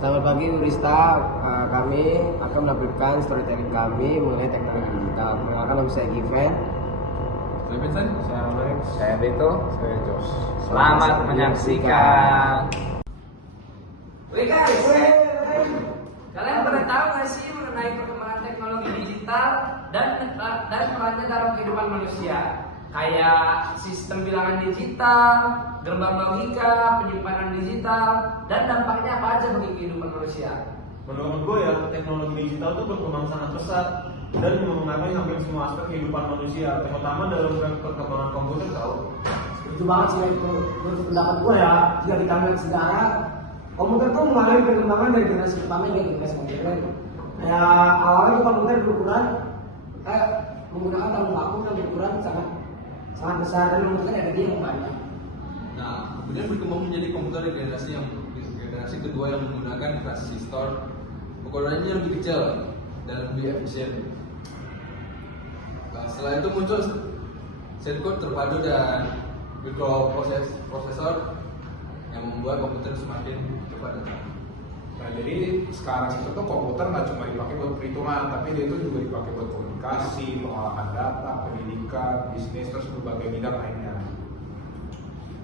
Selamat pagi Urista. Kami akan menampilkan storytelling kami mengenai teknologi digital. Perkenalkan, nama saya Gifren. Saya Vincent. Saya Max. Saya Beto. Saya Jos. Selamat menyaksikan. Wih guys, kalian pernah tahu nggak sih mengenai perkembangan teknologi digital dan perannya dalam kehidupan manusia? Kayak sistem bilangan digital, gerbang logika, penyimpanan digital, dan dampaknya apa aja bagi kehidupan manusia? Menurut gue ya, teknologi digital itu berkembang sangat pesat dan mempengaruhi hampir semua aspek kehidupan manusia, terutama dalam perkembangan komputer tahu. Itu banget sih menurut pendapat gue ya. Jika kita melihat sejarah, komputer tuh mengalami perkembangan dari generasi pertama hingga generasi modern. Ya awalnya tuh komputer berukuran menggunakan tabung vakum yang berukuran sangat besar dan membutuhkan energi yang banyak. Nah, kemudian berkembang menjadi komputer di generasi kedua yang menggunakan transistor. Ukurannya lebih kecil dan lebih efisien. Setelah itu muncul circuit terpadu dan mikroprosesor yang membuat komputer semakin cepat dan canggih. Nah, jadi sekarang itu tuh komputer nggak cuma dipakai buat perhitungan, tapi dia itu juga dipakai buat komunikasi, pengolahan data, pendidikan, bisnis, terus berbagai bidang lainnya.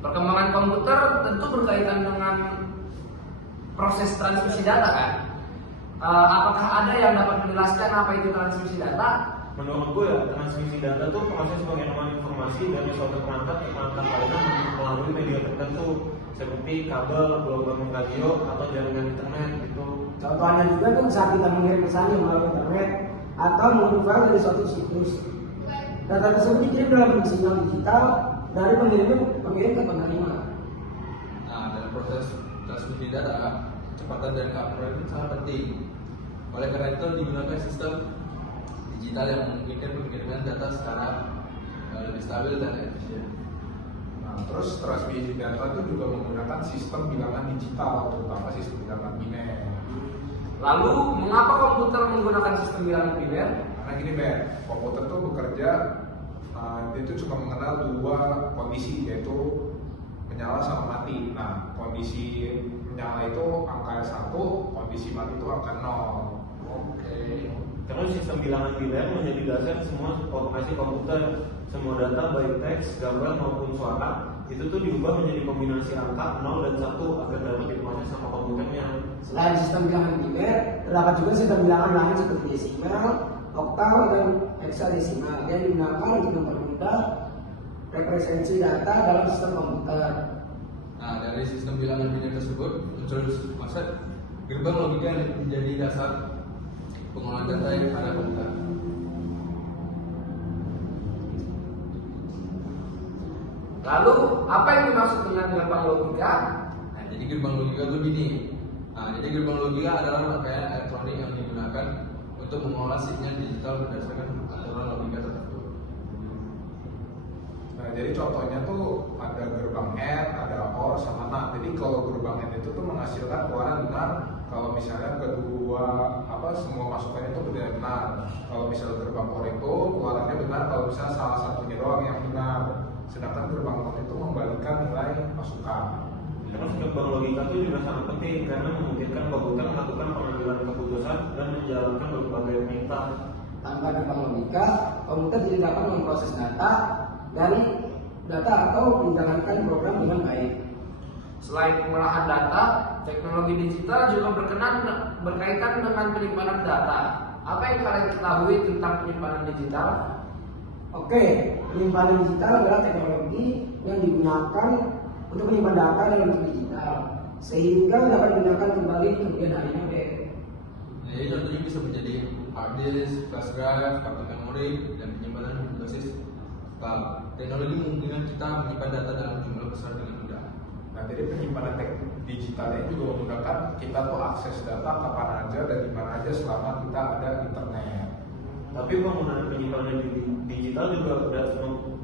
Perkembangan komputer tentu berkaitan dengan proses transmisi data kan? Apakah ada yang dapat menjelaskan apa itu transmisi data? Menurut gue ya, transmisi data itu proses pengiriman informasi dari suatu perangkat ke perangkat lainnya melalui media tertentu seperti kabel, gelombang radio, atau jaringan internet gitu. Contohnya juga tuh saat kita mengirim pesan melalui internet atau mengunduh file dari suatu situs. Data tersebut dikirim dalam bentuk sinyal digital dari pengirim ke penerima. Nah, dalam proses transmisi data, kecepatan dan keakuran itu sangat penting. Oleh karena itu digunakan sistem digital yang memungkinkan pengiriman data secara lebih stabil dan efisien. Nah, terus transmisi data itu juga menggunakan sistem bilangan digital, terutama sistem bilangan biner. Lalu, mengapa komputer menggunakan sistem bilangan biner? Karena gini Ben, komputer tuh bekerja, dia tuh cuma mengenal dua kondisi, yaitu menyala sama mati. Nah, kondisi menyala itu angka 1, kondisi mati itu angka 0. Oke. Terus sistem bilangan biner menjadi dasar semua operasi komputer. Semua data baik teks, gambar maupun suara itu tuh diubah menjadi kombinasi angka 0 dan 1 agar dapat diproses sama komputernya. Selain sistem bilangan biner, terdapat juga sistem bilangan lain seperti desimal, oktal, dan hexadesimal yang digunakan untuk mempermudah representasi data dalam sistem komputer. Nah, dari sistem bilangan biner tersebut muncul konsep gerbang logika yang menjadi dasar pengolahan data yang ada komputer. Lalu, apa yang dimaksud dengan gerbang logika? Nah, jadi gerbang logika itu begini. Nah, jadi gerbang logika adalah rangkaian elektronik yang digunakan untuk mengolah sinyal digital berdasarkan aturan logika tertentu. Nah, jadi contohnya tuh ada gerbang AND, ada OR, sama NAND. Jadi kalau gerbang AND itu tuh menghasilkan keluaran benar kalau misalnya semua masukannya itu benar. Kalau misalnya gerbang OR itu keluarannya benar kalau misalnya salah satunya doang yang benar. Sedangkan gerbang NAND itu membalikan nilai masukan. Terus gerbang logika itu juga sangat penting karena memungkinkan komputer melakukan pengambilan keputusan dan menjalankan berbagai perintah. Tanpa gerbang logika, komputer tidak dapat memproses data atau menjalankan program dengan baik. Selain pengolahan data, teknologi digital juga berkaitan dengan penyimpanan data. Apa yang kalian ketahui tentang penyimpanan digital? Oke, penyimpanan digital adalah teknologi yang digunakan untuk menyimpan data dalam bentuk digital sehingga dapat digunakan kembali di kemudian harinya. Jadi contohnya bisa menjadi hard disk, flash drive, kartu memori, dan penyimpanan berbasis cloud. Teknologi memungkinkan kita menyimpan data dalam jumlah besar dengan mudah. Nah, jadi penyimpanan digitalnya juga memudahkan kita tuh akses data kapan aja dan di mana aja selama kita ada internet. Tapi penggunaan penyimpanan digital juga udah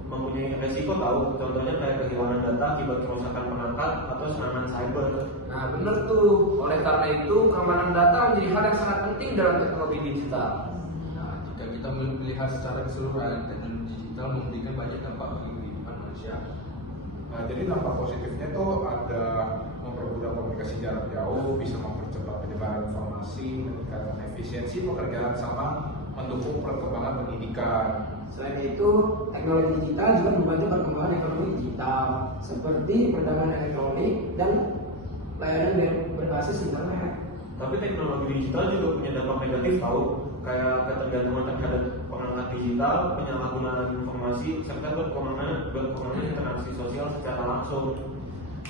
mempunyai resiko tahu, contohnya kayak kehilangan data akibat kerusakan perangkat atau serangan cyber. Nah, benar tuh. Oleh karena itu, keamanan data menjadi hal yang sangat penting dalam teknologi digital. Nah, jika kita melihat secara keseluruhan, teknologi digital memberikan banyak dampak bagi kehidupan manusia. Nah, jadi dampak positifnya tuh ada mempermudah komunikasi jarak jauh, bisa mempercepat inovasi, meningkatkan efisiensi pekerjaan sama mendukung perkembangan pendidikan. Selain itu, teknologi digital juga membantu perkembangan ekonomi digital seperti perdagangan elektronik dan layanan berbasis internet. Tapi teknologi digital juga punya dampak negatif tahu, kayak ketergantungan terhadap perangkat digital, penyalahgunaan informasi, serta berkurangnya interaksi sosial secara langsung.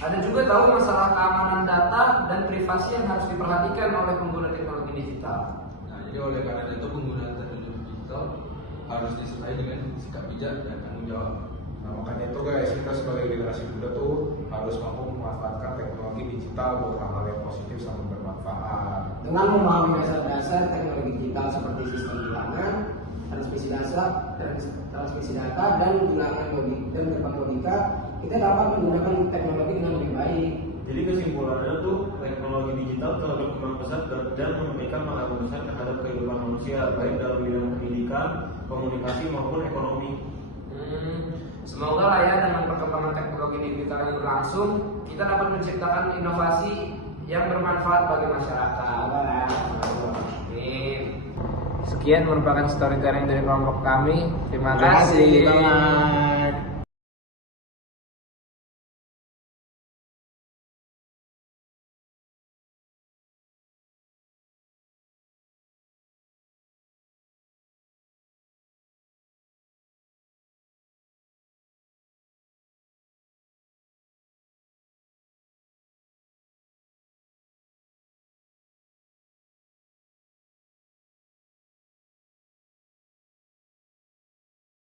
Ada juga tahu masalah keamanan data dan privasi yang harus diperhatikan oleh pengguna teknologi digital. Nah, jadi oleh karena itu penggunaan teknologi digital harus disertai dengan sikap bijak dan tanggung jawab. Nah, makanya itu guys, kita sebagai generasi muda tuh harus mampu memanfaatkan teknologi digital buat hal-hal yang positif sama bermanfaat. Dengan memahami dasar-dasar teknologi digital seperti sistem bilangan, transmisi data dan bilangan logik dan gerbang logika, kita dapat menggunakan teknologi dengan lebih baik. Jadi kesimpulannya tuh teknologi digital telah berkembang pesat dan memberikan pengaruh besar terhadap kehidupan manusia, baik dalam bidang pendidikan, komunikasi maupun ekonomi. Semoga lah ya dengan perkembangan teknologi digital yang berlangsung, kita dapat menciptakan inovasi yang bermanfaat bagi masyarakat. Sekian merupakan storytelling dari kelompok kami. Terima kasih. Terima kasih.